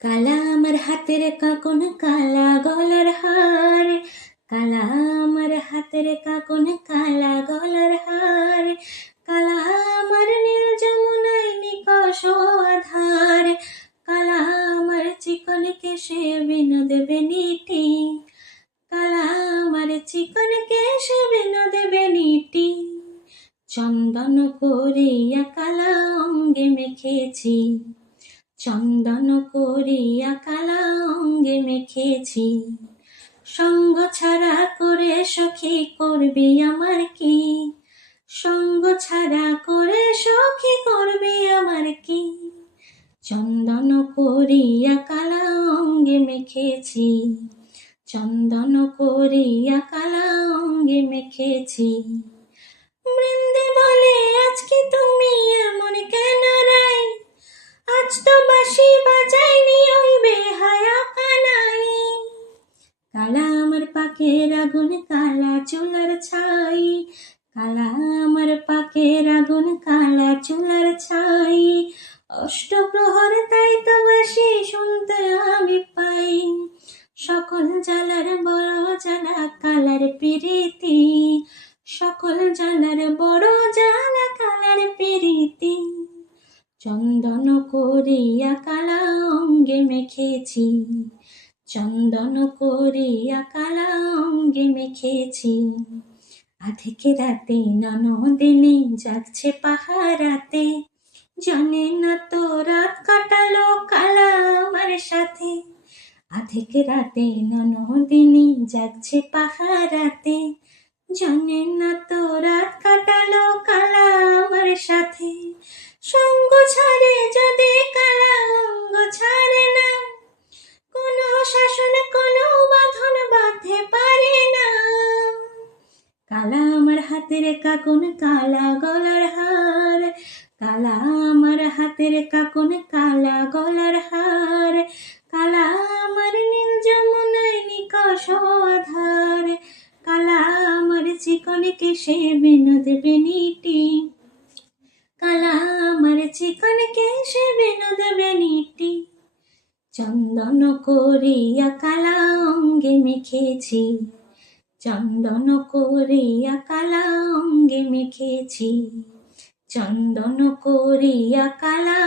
কালা আমার হাতের কাকন, কালা গলার হার। কালা আমার হাতের কাকন, কালা গলার হার। কালা আমার নীল যমুনায় নিকষ আধার। কালা আমার চিকন কেশে বিনোদ বেনিটি। কালা আমার চিকন কেশে বিনোদ বেনিটি। চন্দন করিয়া কালা অঙ্গে মেখেছি। চন্দন করিয়া কালা অঙ্গে মেখেছি। সঙ্গ ছাড়া করে সখী করবি আমার কি? সঙ্গ ছাড়া করে সখী করবি আমার কি? চন্দন করিয়া কালা অঙ্গে মেখেছি। চন্দন করিয়া কালা অঙ্গে মেখেছি। বৃন্দে বলে আজকে তুমি এমন কেন রাই? আজ তো বাঁশি বাজাইনি ওই বেহায়া কানাই। কালা আমার পাকের আগুন, কালা চুলার ছাই। কালা আমার পাকের আগুন, কালা চুলার ছাই। অষ্টপ্রহর তাই তো বাঁশি শুনতে আমি পাই। সকল জ্বালার বড় জ্বালা কালার প্রীতি। সকল জ্বালার বড় জ্বালা কালার প্রীতি। চন্দন করিয়া কালা অঙ্গে মেখেছি। চন্দন করিয়া কালা অঙ্গে মেখেছি। আধেক রাতে ননদিনী জাগছে পাহারাতে। জানে না তো রাত কাটালো কালা আমার সাথে। আধেক রাতে ননদিনী জাগছে পাহারাতে। জানে না তো রাত কাটালো কালা আমার সাথে। সঙ্গ ছাড়ে যদি কালা অঙ্গ ছাড়ে না। কোনো শাসন কোনো বাঁধন বাঁধতে পারে না। কালা আমার হাতের কাকন, কালা গলার হার। কালা আমার হাতের কাকন, কালা গলার হার। কালা আমার নীল যমুনায় নিকষ আধার। কালা আমার চিকন কেশে বিনোদ বেনিটি। কালা আমার চিকন কেশে বিনোদ বেনিটি। চন্দন করিয়া কালা অঙ্গে মেখেছি। চন্দন করিয়া কালা অঙ্গে মেখেছি। চন্দন করিয়া কালা